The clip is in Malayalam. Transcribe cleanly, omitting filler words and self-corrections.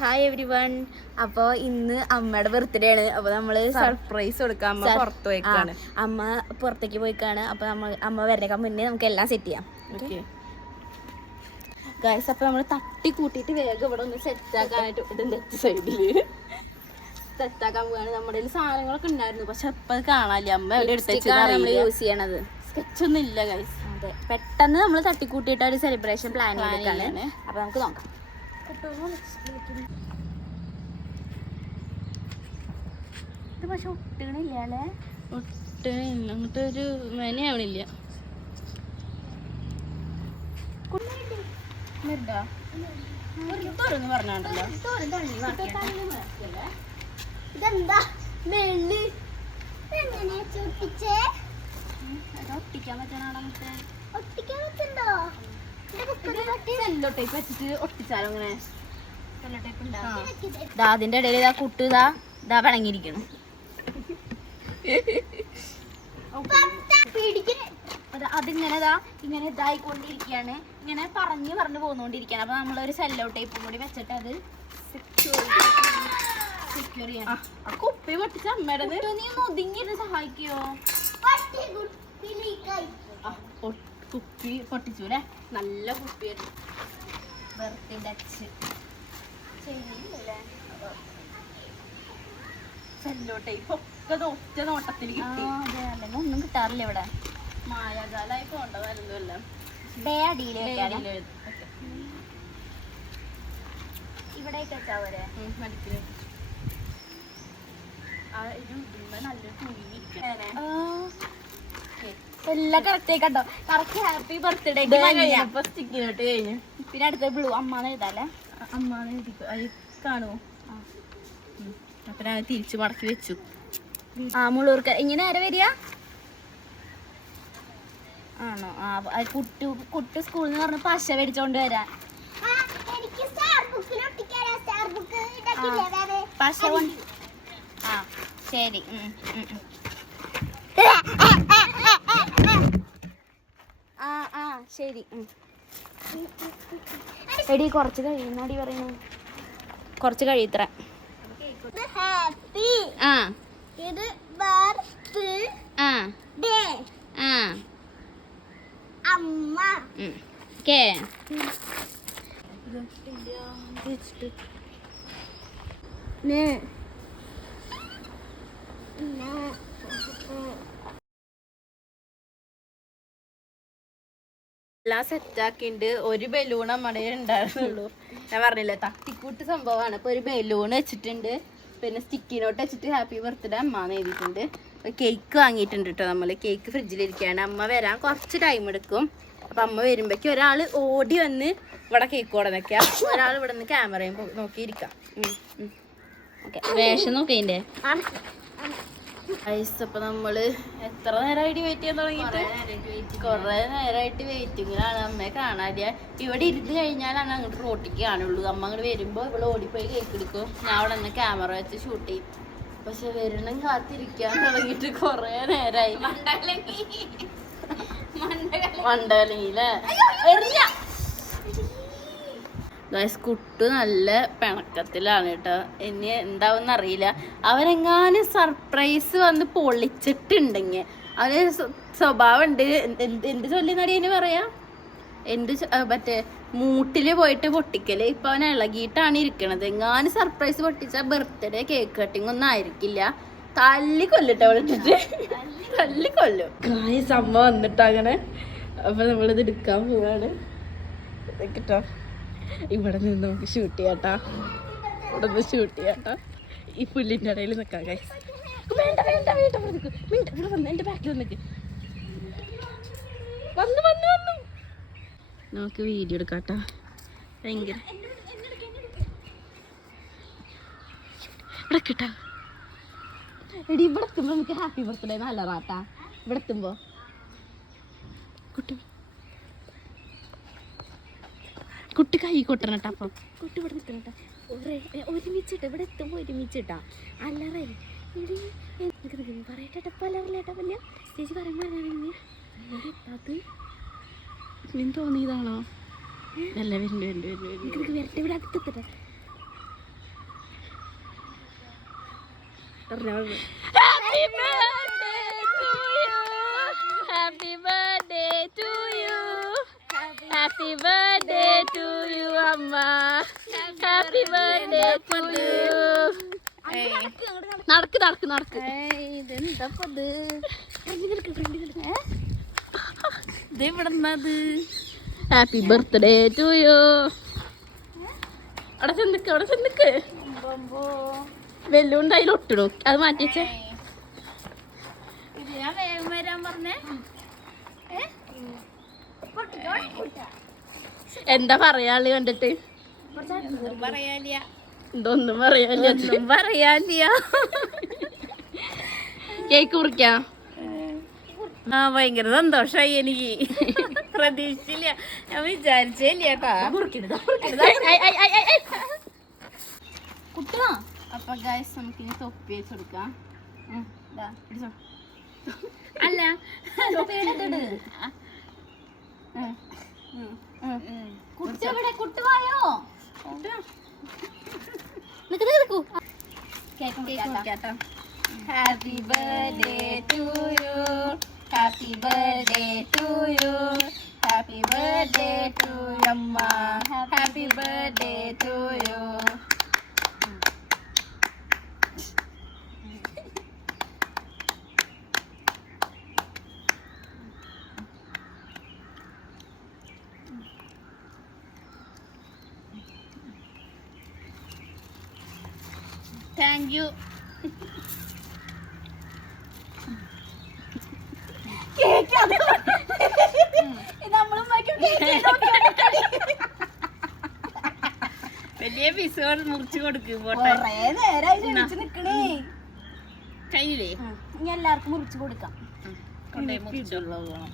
Hi every one. അപ്പോൾ ഇന്ന് അമ്മയുടെ ബർത്ത്ഡേ ആണ്. അപ്പോൾ നമ്മള് സർപ്രൈസ് കൊടുക്കാം. അമ്മ പുറത്ത് പോയിക്കാണ്. അമ്മ പുറത്തേക്ക് പോയിക്കാണ്. അപ്പോൾ അമ്മ വരണേക്കാൾ മുന്നേ നമുക്ക് എല്ലാം സെറ്റ് ചെയ്യാം. ഗൈസ്, അപ്പോൾ നമ്മൾ തട്ടി കൂട്ടിയിട്ട് വേഗം ഇവിടെ ഒന്ന് സെറ്റാക്കാനായിട്ട് ഇതിൻ്റെ സൈഡില് സെറ്റാക്കാൻ പോവാണ്. നമ്മുടെ കയ്യിൽ സാധനങ്ങളൊക്കെ ഉണ്ടായിരുന്നു, പക്ഷെ അപ്പം അത് കാണാനില്ല. അമ്മ എവിടെ എടുത്തേക്കാണ് നമ്മൾ യൂസ് ചെയ്യണത്. സ്കെച്ചൊന്നും ഇല്ല ഗൈസ്. അതെ, പെട്ടെന്ന് നമ്മൾ തട്ടിക്കൂട്ടിയിട്ട് ഒരു സെലിബ്രേഷൻ പ്ലാൻ ചെയ്തിട്ടാണ്. അപ്പോൾ നമുക്ക് നോക്കാം. ഇത് പക്ഷെ ഒട്ടണില്ല അല്ലേ? ഒട്ടണില്ല, അങ്ങോട്ട് ഒരു മെനയാവണില്ല. പറഞ്ഞാണ്ടല്ലോ ഇതെന്താ വെള്ളി ഒട്ടിക്കാൻ പറ്റണോ? ഒട്ടിക്കാൻ പറ്റണ്ടോ? ടൈപ്പ് വെച്ചിട്ട് ഒട്ടിച്ചാലോ? അങ്ങനെ അതിന്റെ ഇടയിൽ ഇതാ കുട്ടി ഇതാ പിണങ്ങിയിരിക്കണം. അതിങ്ങനെ ഇങ്ങനെ ഇതായിക്കൊണ്ടിരിക്കുകയാണ്. ഇങ്ങനെ പറഞ്ഞു പോന്നുകൊണ്ടിരിക്കുകയാണ്. അപ്പൊ നമ്മളൊരു സെല്ലോ ടൈപ്പും കൂടി വെച്ചിട്ട് അത് സെക്യൂർ ചെയ്യണം. കുപ്പി പൊട്ടിച്ച അമ്മയുടെ നീ ഒന്ന് ഒതുങ്ങിയിരുന്ന് സഹായിക്കോ? കുപ്പി പൊട്ടിച്ചു അല്ലേ? നല്ല കുപ്പിയായിരുന്നു. ബർത്ത്ഡേ ടച്ച് സെല്ലോ ടൈപ്പ് ഒക്കെ ഒറ്റ നോട്ടത്തിൽ കിട്ടി. അല്ലെങ്കിൽ ഒന്നും കിട്ടാറില്ല ഇവിടെ. മായാജാലായി പോണ്ടതല്ല. ഇവിടേക്ക് വെച്ചാ പോരെ? മടിക്കല് നല്ലൊരു എല്ലാം കറക്റ്റ് ആയി കണ്ടോ? Correct happy birthday. സ്റ്റിക്കിനോട്ട് കഴിഞ്ഞു. പിന്നെ അടുത്ത ബ്ലൂ അമ്മാന്ന് എഴുതാല്ലേ? അമ്മാന്ന് എഴുതിക്കോ. അത് കാണുമോ? അപ്പൊ ഞാൻ തിരിച്ചു മടക്കി വെച്ചു. മുള്ളൂർക്ക് ഇങ്ങനെ നേരെ വരിക ആണോ? കുട്ടി സ്കൂളിൽ നിന്ന് പറഞ്ഞ പശ മേടിച്ചോണ്ട് വരാൻ. പശ ആ ശരി. ആ ശരി. എടി കുറച്ച് കഴിയുന്നടി പറയുന്നു. കുറച്ച് കഴിയത്ര. ആ അമ്മ കേ എല്ലാം സെറ്റാക്കിണ്ട്. ഒരു ബലൂൺ നമ്മുടെ ഉണ്ടായിരുന്നുള്ളൂ. ഞാൻ പറഞ്ഞില്ലേ, തട്ടിക്കൂട്ട് സംഭവമാണ്. അപ്പൊ ഒരു ബലൂൺ വെച്ചിട്ടുണ്ട്. പിന്നെ സ്റ്റിക്കിനോട്ട് വെച്ചിട്ട് ഹാപ്പി ബർത്ത്ഡേ അമ്മാന്ന് എഴുതിയിട്ടുണ്ട്. കേക്ക് വാങ്ങിയിട്ടുണ്ട് കേട്ടോ. നമ്മള് കേക്ക് ഫ്രിഡ്ജിലിരിക്കുകയാണ്. അമ്മ വരാൻ കുറച്ച് ടൈം എടുക്കും. അപ്പൊ അമ്മ വരുമ്പോഴേക്കും ഒരാൾ ഓടി വന്ന് ഇവിടെ കേക്ക് കൊണ്ടുവന്നേക്കാം. ഒരാൾ ഇവിടെ നിന്ന് ക്യാമറയും നോക്കിയിരിക്കാം. വേഷം നോക്കിന്റെ. അപ്പൊ നമ്മള് എത്ര നേരമായിട്ട് വെയിറ്റ് ചെയ്യാൻ തുടങ്ങിയിട്ട്? കൊറേ നേരമായിട്ട് വെയിറ്റിങ്ങിലാണ്. അമ്മയെ കാണാനില്ല. ഇവിടെ ഇരുന്ന് കഴിഞ്ഞാലാണ് അങ്ങോട്ട് റോട്ടിക്ക് കാണുള്ളൂ. അമ്മ അങ്ങോട്ട് വരുമ്പോ ഇവിടെ ഓടിപ്പോയി കേക്ക് എടുക്കും. ഞാൻ അവിടെ നിന്ന് ക്യാമറ വെച്ച് ഷൂട്ട് ചെയ്യും. പക്ഷെ വരണം കാത്തിരിക്കാൻ തുടങ്ങിയിട്ട് കൊറേ നേരായി. മണ്ടലല്ലേ? കുട്ടു നല്ല പിണക്കത്തിലാണ് കേട്ടോ. ഇനി എന്താവുന്ന അറിയില്ല. അവരെങ്ങാനും സർപ്രൈസ് വന്ന് പൊളിച്ചിട്ടുണ്ടെങ്കിൽ അവന് സ്വഭാവം ഉണ്ട്. എന്ത് ചൊല്ലിന്നടി അതിന് പറയാ? മറ്റേ മൂട്ടില് പോയിട്ട് പൊട്ടിക്കല്. ഇപ്പൊ അവൻ ഇളകിയിട്ടാണ് ഇരിക്കണത്. എങ്ങാനും സർപ്രൈസ് പൊട്ടിച്ച ബർത്ത്ഡേ കേക്ക് കട്ടിങ് ഒന്നും ആയിരിക്കില്ല. തല്ലിക്കൊല്ലിട്ടോ വിളിച്ചിട്ട്. തല്ലിക്കൊല്ലും. സംഭവം വന്നിട്ട് അങ്ങനെ. അപ്പൊ നമ്മളിത് എടുക്കാൻ പോവാണ് കേട്ടോ. ഇവിടെ നിന്ന് നമുക്ക് ഷൂട്ട് ചെയ്യാട്ടാ. ഇവിടെ നിന്ന് ഷൂട്ട് ചെയ്യാട്ടാ. ഈ പുല്ലിൻ്റെ ഇടയിൽ നിൽക്കാം ഗൈസ്. വേണ്ട വേണ്ട വേണ്ട ഇവിടെ വന്ന് എൻ്റെ ബാക്കിൽ വന്നിട്ട് വന്നു വന്നു വന്നു നമുക്ക് വീഡിയോ എടുക്കാട്ടാ. ഭയങ്കര ഇവിടെ കിട്ടാ. എടി ഇവിടെ എത്തുമ്പോൾ നമുക്ക് ഹാപ്പി ബർത്ത്ഡേ നല്ല റാട്ടാ. ഇവിടെ എത്തുമ്പോൾ കുട്ടി കൈ കൊട്ടണം കേട്ടോ. അപ്പം കുട്ടി ഇവിടെ നിൽക്കണട്ടാ. ഒരുമിച്ചിട്ട് ഇവിടെ എത്തുമ്പോൾ ഒരുമിച്ചിട്ടാ. അല്ലറേ പറയട്ടെ പലറില്ലേട്ടാ. പല്ല ചേച്ചി പറയുമ്പോൾ എത്താത്ത തോന്നിയതാണോ? നല്ല വരണ്ട വരട്ടെ. ഇവിടെ അടുത്തെത്തട്ടെ. Happy birthday to you happy birthday to you അമ്മ ഹാപ്പി ബർത്ത്ഡേ ടു യു നടക്ക് നടക്ക് നടക്ക് ഇതെന്താപ്പത് ഇതെവിടുന്നത് ഹാപ്പി ബർത്ത്ഡേ ടു യു അവിടെ ചെന്നിക്ക് വെല്ലുണ്ട് അതിൽ ഒട്ടിടും അത് മാറ്റിച്ചേ വേഗം വരാൻ പറഞ്ഞേ എന്താ പറയാള് കണ്ടിട്ട് ഇതൊന്നും പറയാനില്ല കേക്ക് മുറിക്കാം ആ ഭയങ്കര സന്തോഷായി എനിക്ക് പ്രതീക്ഷിച്ചില്ല ഞാൻ വിചാരിച്ചില്ല കുട്ടാ അപ്പൊ ഗൈസ് നമുക്ക് ഇനി തൊപ്പി വെച്ച് കൊടുക്കാം അല്ല കുട്ടുവായോ happy birthday to you happy birthday to you happy birthday to അമ്മ happy birthday to you thank you വലിയ പീസുകൾ മുറിച്ചു കൊടുക്കും കഴിഞ്ഞില്ലേ ഇനി എല്ലാവർക്കും മുറിച്ച് കൊടുക്കാം കൊണ്ടേ മുറിച്ചുള്ളത് വേണം